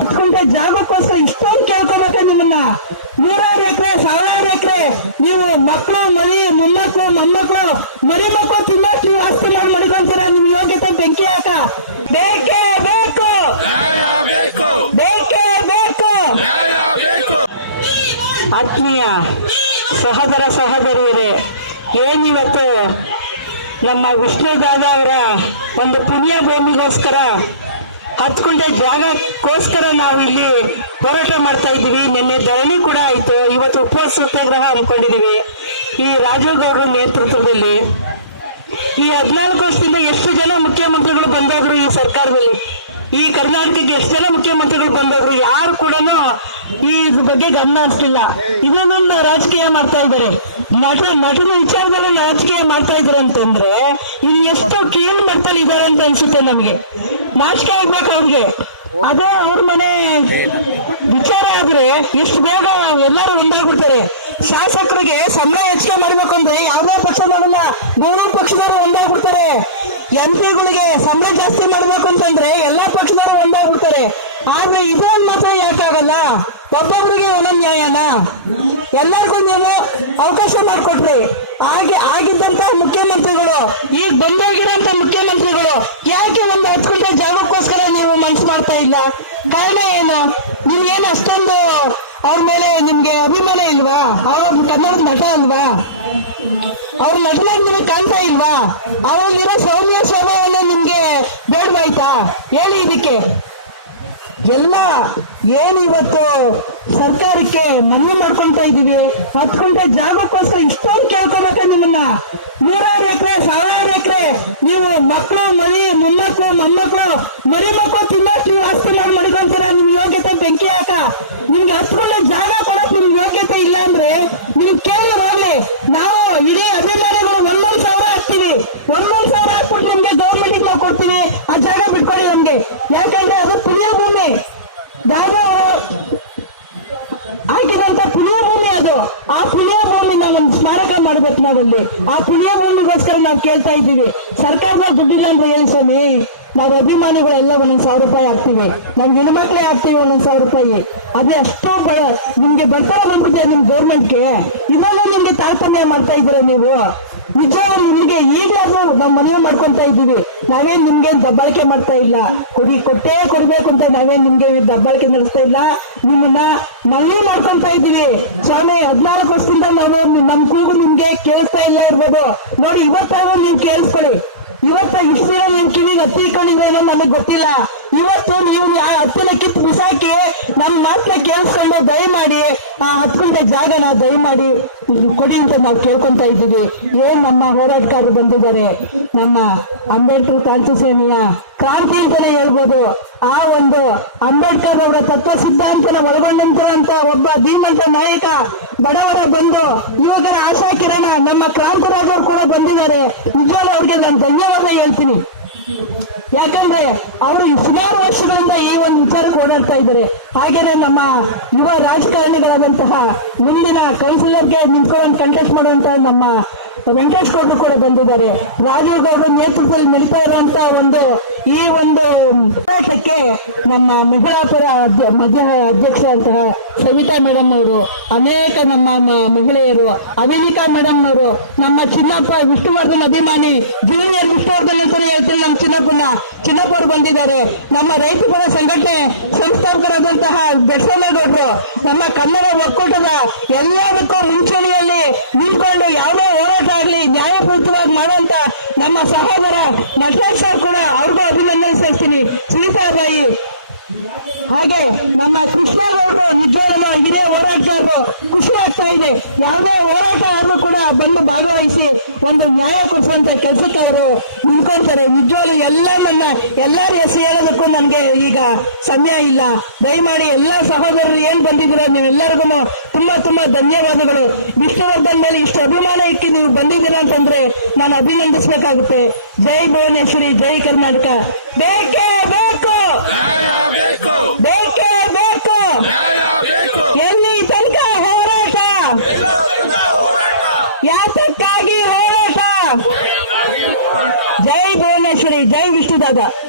ಹತ್ಕೊಂಡೆ ಜಾಗಕ್ಕೋಸ್ಕರ ಇಷ್ಟೊಂದು ಕೇಳ್ಕೊಬೇಕ ನಿಮ್ಮನ್ನ. ನೂರಾರು ಎಕರೆ, ಸಾವಿರಾರು ಎಕರೆ. ನೀವು ಮಕ್ಕಳು ಮರಿ ಮೊಮ್ಮಕ್ಕಳು ಮೊಮ್ಮಕ್ಕಳು ಮರಿ ಮಕ್ಕಳು ತಿನ್ನೋಷ್ಟು ನೀವು ಆಸ್ತಿ ಮಾಡಿ ಮಡ್ಕೊಂತೀರ ನಿಮ್ ಯೋಗ್ಯತೆ ಬೆಂಕಿ ಹಾಕ. ಬೇಕೇ ಬೇಕು. ಬೇಕೇ ಬೇಕು. ಆತ್ಮೀಯ ಸಹೋದರ ಸಹೋದರಿಯರೇ, ಏನಿವತ್ತು ನಮ್ಮ ವಿಷ್ಣುದಾದ ಅವರ ಒಂದು ಪುಣ್ಯ ಭೂಮಿಗೋಸ್ಕರ ಹತ್ತು ಕುಂಟೆ ಜಾಗಕ್ಕೋಸ್ಕರ ನಾವು ಇಲ್ಲಿ ಹೋರಾಟ ಮಾಡ್ತಾ ಇದ್ದೀವಿ. ನಿನ್ನೆ ಧರಣಿ ಕೂಡ ಆಯಿತು. ಇವತ್ತು ಉಪವಾಸ ಸತ್ಯಾಗ್ರಹ ಹಮ್ಮಿಕೊಂಡಿದ್ದೀವಿ ಈ ರಾಜೀವ್ ಗೌಡ್ರ ನೇತೃತ್ವದಲ್ಲಿ. ಈ ಹದಿನಾಲ್ಕು ವರ್ಷದಿಂದ ಎಷ್ಟು ಜನ ಮುಖ್ಯಮಂತ್ರಿಗಳು ಬಂದೋದ್ರು ಈ ಸರ್ಕಾರದಲ್ಲಿ? ಈ ಕರ್ನಾಟಕಕ್ಕೆ ಎಷ್ಟು ಜನ ಮುಖ್ಯಮಂತ್ರಿಗಳು ಬಂದೋದ್ರು? ಯಾರು ಕೂಡ ಈ ಬಗ್ಗೆ ಗಮನ ಹರಿಸ್ಲಿಲ್ಲ. ಇದನ್ನೊಂದು ರಾಜಕೀಯ ಮಾಡ್ತಾ ಇದ್ದಾರೆ. ನಟ ನಟನ ವಿಚಾರದಲ್ಲಿ ರಾಜಕೀಯ ಮಾಡ್ತಾ ಇದ್ರು ಅಂತಂದ್ರೆ ಇಲ್ಲಿ ಎಷ್ಟೋ ಕೀಳು ಮಟ್ಟಲ್ಲಿ ಇದ್ದಾರೆ ಅಂತ ಅನ್ಸುತ್ತೆ ನಮಗೆ. ನಾಚಿಕೆ ಆಗ್ಬೇಕು ಅವ್ರಿಗೆ. ಅದೇ ಅವ್ರ ಮನೆ ವಿಚಾರ ಆದ್ರೆ ಎಷ್ಟು ಬೇಗ ಎಲ್ಲರೂ ಒಂದಾಗ್ಬಿಡ್ತಾರೆ. ಶಾಸಕರಿಗೆ ಸಂಬಳ ಹೆಚ್ಚಿಗೆ ಮಾಡ್ಬೇಕು ಅಂದ್ರೆ ಯಾವ್ದೇ ಪಕ್ಷ ಮೂರು ಪಕ್ಷದವರು ಒಂದಾಗ್ಬಿಡ್ತಾರೆ. ಎಂ ಪಿಗಳಿಗೆ ಸಂಬಳ ಜಾಸ್ತಿ ಮಾಡ್ಬೇಕು ಅಂತಂದ್ರೆ ಎಲ್ಲಾ ಪಕ್ಷದವರು ಒಂದಾಗ್ಬಿಡ್ತಾರೆ. ಆದ್ರೆ ಇದೊಂದು ಮಾತ್ರ ಯಾಕಾಗಲ್ಲ? ಒಬ್ಬೊಬ್ರಿಗೆ ಒಂದೊಂದು ನ್ಯಾಯನ? ಎಲ್ಲರಿಗೂ ನೀವು ಅವಕಾಶ ಮಾಡಿಕೊಟ್ರಿ. ಹಾಗೆ, ಆಗಿದ್ದಂತ ಮುಖ್ಯಮಂತ್ರಿಗಳು, ಈಗ ಬಂದೋಗಿರೋಂತ ಮುಖ್ಯಮಂತ್ರಿಗಳು ಯಾಕೆ ಒಂದು ಹತ್ತು ಗಂಟೆ ಜಾಗಕ್ಕೋಸ್ಕರ ನೀವು ಮನ್ಸು ಮಾಡ್ತಾ ಇಲ್ಲ? ಕಾರಣ ಏನು? ನಿಮ್ಗೇನು ಅಷ್ಟೊಂದು ಅವ್ರ ಮೇಲೆ ನಿಮ್ಗೆ ಅಭಿಮಾನ ಇಲ್ವಾ? ಅವ್ರ ಕನ್ನಡದ ನಟ ಅಲ್ವಾ? ಅವ್ರ ನಟನಾಗ ನಿಮಗೆ ಕಾಣ್ತಾ ಇಲ್ವಾ? ಅವರಲ್ಲಿರೋ ಸೌಮ್ಯ ಸ್ವಭಾವನ ನಿಮ್ಗೆ ಬೇಡವಾಯ್ತಾ? ಹೇಳಿ ಇದಕ್ಕೆ. ಎಲ್ಲ ಏನು ಇವತ್ತು ಸರ್ಕಾರಕ್ಕೆ ಮನವಿ ಮಾಡ್ಕೊಂತ ಇದೀವಿ? ಹತ್ತು ಗಂಟೆ ಜಾಗಕ್ಕೋಸ್ಕರ ಇಷ್ಟೊಂದು ಕೇಳ್ಕೊಬೇಕ ನಿಮ್ಮನ್ನ. ನೂರಾರು ಎಕರೆ, ಸಾವಿರಾರು ಎಕರೆ ನೀವು ಮಕ್ಕಳು ಮರಿ ಮೊಮ್ಮಕ್ಕಳು ಮೊಮ್ಮಕ್ಕಳು ಮರಿ ಮಕ್ಕಳು ತಿನ್ನೋಷ್ಟು ನೀವು ಆಸ್ತಿ ಮಾಡಿ ಮಡ್ಕೊಂತೀರ ನಿಮ್ ಯೋಗ್ಯತೆ ಬೆಂಕಿ ಹಾಕ. ನಿಮ್ಗೆ ಹತ್ತು ಗಂಟೆ ಜಾಗ ಕೊಡಕ್ ನಿಮ್ ಯೋಗ್ಯತೆ ಇಲ್ಲ ಅಂದ್ರೆ ನಿಮ್ ಕೇಳಿ ಹೋಗ್ಲಿ ನಾವು ಇಡೀ ಅಭಿಮಾನಿಗಳು ಒಂದೊಂದು ಸಾವಿರ ಹಾಕ್ತೀವಿ ಒಂದೊಂದು ಸಾವಿರ ಹಾಕ್ಬಿಟ್ಟು ನಿಮ್ಗೆ ಗೌರ್ಮೆಂಟ್ ನಾವು ಕೊಡ್ತೀವಿ ಆ ಜಾಗ ಬಿಟ್ಕೊಡಿ ನಮ್ಗೆ ಯಾಕಂದ್ರೆ ಅದು ಪುಣ್ಯ ಭೂಮಿ ಜಾಗ ಹಾಕಿದಂತ ಪುಣ್ಯ ಭೂಮಿ ಅದು ಆ ಪುಣ್ಯ ಭೂಮಿ ನಾವು ಒಂದು ಸ್ಮಾರಕ ಮಾಡ್ಬೇಕು ನಾವಲ್ಲಿ. ಆ ಪುಣ್ಯ ಭೂಮಿಗೋಸ್ಕರ ನಾವು ಕೇಳ್ತಾ ಇದ್ದೀವಿ. ಸರ್ಕಾರ ದುಡ್ಡಿಲ್ಲ ಅಂದ್ರೆ ಹೇಳಿ ಸ್ವಾಮಿ? ನಾವು ಅಭಿಮಾನಿಗಳೆಲ್ಲ ಒಂದೊಂದ್ ಸಾವಿರ ರೂಪಾಯಿ ಹಾಕ್ತಿವಿ. ನಮ್ ಹೆಣ್ಮಕ್ಳೇ ಹಾಕ್ತಿವಿ ಒಂದೊಂದ್ ಸಾವಿರ ರೂಪಾಯಿ. ಅದೇ ಅಷ್ಟು ಬಡ, ನಿಮ್ಗೆ ಬರ್ತಾರ ಬಂದ್ಬಿಟ್ಟಿದೆ ನಿಮ್ ಗೌರ್ಮೆಂಟ್ಗೆ ಇವಾಗ ನಿಮ್ಗೆ ತಾರತಮ್ಯ ಮಾಡ್ತಾ ಇದೀರ ನೀವು? ನಿಜವಾಗ್ಲೂ ನಿಮ್ಗೆ ಈಗಾದ್ರೂ ನಾವು ಮನವಿ ಮಾಡ್ಕೊಂತ ಇದ್ದೀವಿ. ನಾವೇನ್ ನಿಮ್ಗೆ ದಬ್ಬಾಳಿಕೆ ಮಾಡ್ತಾ ಇಲ್ಲ. ಕೊಡಿ, ಕೊಟ್ಟೇ ಕೊಡ್ಬೇಕು ಅಂತ ನಾವೇನ್ ನಿಮ್ಗೆ ದಬ್ಬಾಳಿಕೆ ನಡೆಸ್ತಾ ಇಲ್ಲ. ನಿಮ್ಮನ್ನ ಮನವಿ ಮಾಡ್ಕೊಂತ ಇದ್ದೀವಿ. ಸ್ವಾಮಿ, ಹದಿನಾಲ್ಕು ವರ್ಷದಿಂದ ನಾವು ನಮ್ ಕೂಗು ನಿಮ್ಗೆ ಕೇಳಿಸ್ತಾ ಇಲ್ಲ ಇರ್ಬೋದು. ನೋಡಿ, ಇವತ್ತಾದ್ರೂ ನೀವು ಕೇಳಿಸ್ಕೊಳ್ಳಿ. ಇವತ್ತ ಇಷ್ಟ ನಿಮ್ ಕಿವಿಗೆ ಹತ್ತಿಕೊಂಡಿದ್ರೇನೋ ನಮಗ್ ಗೊತ್ತಿಲ್ಲ. ಇವತ್ತು ನೀವು ಹತ್ತಿನ ಕಿತ್ತು ಬಿಸಾಕಿ ನಮ್ ಮಾತ್ರ ಕೇಳಿಸ್ಕೊಂಡು ದಯಮಾಡಿ ಆ ಹತ್ತು ಗಂಟೆ ಜಾಗನ ದಯಮಾಡಿ ಕೊಡಿ ಅಂತ ನಾವು ಕೇಳ್ಕೊಂತ ಇದ್ದೀವಿ. ಏನ್ ನಮ್ಮ ಹೋರಾಟಗಾರರು ಬಂದಿದ್ದಾರೆ? ನಮ್ಮ ಅಂಬೇಡ್ಕರ್ ಕ್ರಾಂತಿ ಸೇನೆಯ ಕ್ರಾಂತಿ ಅಂತಾನೆ ಹೇಳ್ಬೋದು. ಆ ಒಂದು ಅಂಬೇಡ್ಕರ್ ಅವರ ತತ್ವ ಸಿದ್ಧಾಂತನ ಒಳಗೊಂಡಂತಿರುವಂತ ಒಬ್ಬ ಧೀಮಂತ ನಾಯಕ ಬಡವರ ಬಂದು ಯುವಕರ ಆಶಾ ಕಿರಣ, ನಮ್ಮ ಕ್ರಾಂತಿರಾಜರು ಕೂಡ ಬಂದಿದ್ದಾರೆ. ನಿಜವಾಗ್ಲೂ ಅವ್ರಿಗೆ ನಾನು ಧನ್ಯವಾದ ಹೇಳ್ತೀನಿ. ಯಾಕಂದ್ರೆ ಅವರು ಸುಮಾರು ವರ್ಷಗಳಿಂದ ಈ ಒಂದು ವಿಚಾರಕ್ಕೆ ಓಡಾಡ್ತಾ ಇದ್ದಾರೆ. ಹಾಗೇನೆ ನಮ್ಮ ಯುವ ರಾಜಕಾರಣಿಗಳಾದಂತಹ ಮುಂದಿನ ಕೌನ್ಸಿಲರ್ಗೆ ನಿಂತ್ಕೊಂಡು ಕಂಟೆಸ್ಟ್ ಮಾಡುವಂತ ನಮ್ಮ ವೆಂಕಟೇಶ್ ಗೌಡರು ಕೂಡ ಬಂದಿದ್ದಾರೆ. ರಾಜೀವ್ ಗೌಡರು ನೇತೃತ್ವದಲ್ಲಿ ನಡೀತಾ ಇರುವಂತಹ ಒಂದು ಈ ಒಂದು ಹೋರಾಟಕ್ಕೆ ನಮ್ಮ ಮಹಿಳಾಪುರ ಮಧ್ಯ ಅಧ್ಯಕ್ಷರಂತಹ ಸವಿತಾ ಮೇಡಮ್ ಅವರು, ಅನೇಕ ನಮ್ಮ ಮಹಿಳೆಯರು, ಅವಿನಿಕಾ ಮೇಡಮ್ ಅವರು, ನಮ್ಮ ಚಿನ್ನಪ್ಪ ವಿಷ್ಣುವರ್ಧನ್ ಅಭಿಮಾನಿ ಜೂನಿಯರ್ ವಿಷ್ಣುವರ್ಧನ್ ಅಂತಾನೆ ಹೇಳ್ತೀನಿ ನಮ್ಮ ಚಿನ್ನಪ್ಪನ ಚಿನ್ನಪ್ಪ ಅವರು ಬಂದಿದ್ದಾರೆ. ನಮ್ಮ ರೈತ ಪರ ಸಂಘಟನೆ ಸಂಸ್ಥಾಪಕರಾದಂತಹ ಬೆಸನಗೌಡರು ನಮ್ಮ ಕನ್ನಡ ಒಕ್ಕೂಟದ ಎಲ್ಲದಕ್ಕೂ ಮುಂಚೂಣಿಯಲ್ಲಿ ನಿಂತ್ಕೊಂಡು ಯಾವುದೇ ಹೋರಾಟ ಆಗಲಿ, ನ್ಯಾಯಪೂರಿತವಾಗಿ ಮಾಡುವಂತ ನಮ್ಮ ಸಹೋದರ ನಟರಾಜ್ ಸರ್ ಕೂಡ ಅವ್ರಿಗೂ ಅಭಿನಂದನೆ ಸಲ್ಲಿಸ್ತೀನಿ. ಸುನೀತಾಬಾಯಿ ಹಾಗೆ ನಮ್ಮ ನಿಜವಾಗ್ಲೂ ಹಿರಿಯ ಹೋರಾಟಗಾರರು ಖುಷಿ ಆಗ್ತಾ ಇದೆ. ಯಾವುದೇ ಹೋರಾಟಗಾರರು ಕೂಡ ಬಂದು ಭಾಗವಹಿಸಿ ಒಂದು ನ್ಯಾಯ ಕೊಡಿಸುವಂತ ಕೆಲಸಕ್ಕೆ ಅವರು ನಿಂತ್ಕೊಳ್ತಾರೆ. ನಿಜವಾಗ್ಲೂ ಎಲ್ಲ ನನ್ನ ಎಲ್ಲರ ಹೆಸರು ಹೇಳೋದಕ್ಕೂ ನನಗೆ ಈಗ ಸಮಯ ಇಲ್ಲ. ದಯಮಾಡಿ ಎಲ್ಲ ಸಹೋದರರು ಏನ್ ಬಂದಿದ್ದೀರೋ ನೀವೆಲ್ಲರಿಗೂ ತುಂಬಾ ತುಂಬಾ ಧನ್ಯವಾದಗಳು. ವಿಷ್ಣುವರ್ಧನ್ ಮೇಲೆ ಇಷ್ಟು ಅಭಿಮಾನ ಇಕ್ಕಿ ನೀವು ಬಂದಿದ್ದೀರಾ ಅಂತಂದ್ರೆ ನಾನು ಅಭಿನಂದಿಸಬೇಕಾಗುತ್ತೆ. ಜೈ ಭುವನೇಶ್ವರಿ, ಜೈ ಕರ್ನಾಟಕ. ಬೇಕೇ ಬೇಕು ಬೇಕೇ ಬೇಕು ಎಲ್ಲಿ ತನಕ ಹೋರಾಟ ಯಾತಕ್ಕಾಗಿ ಹೋರಾಟ ಜೈ ಭುವನೇಶ್ವರಿ ಭುವನೇಶ್ವರಿ ಜೈ ವಿಷ್ಣುದಾದ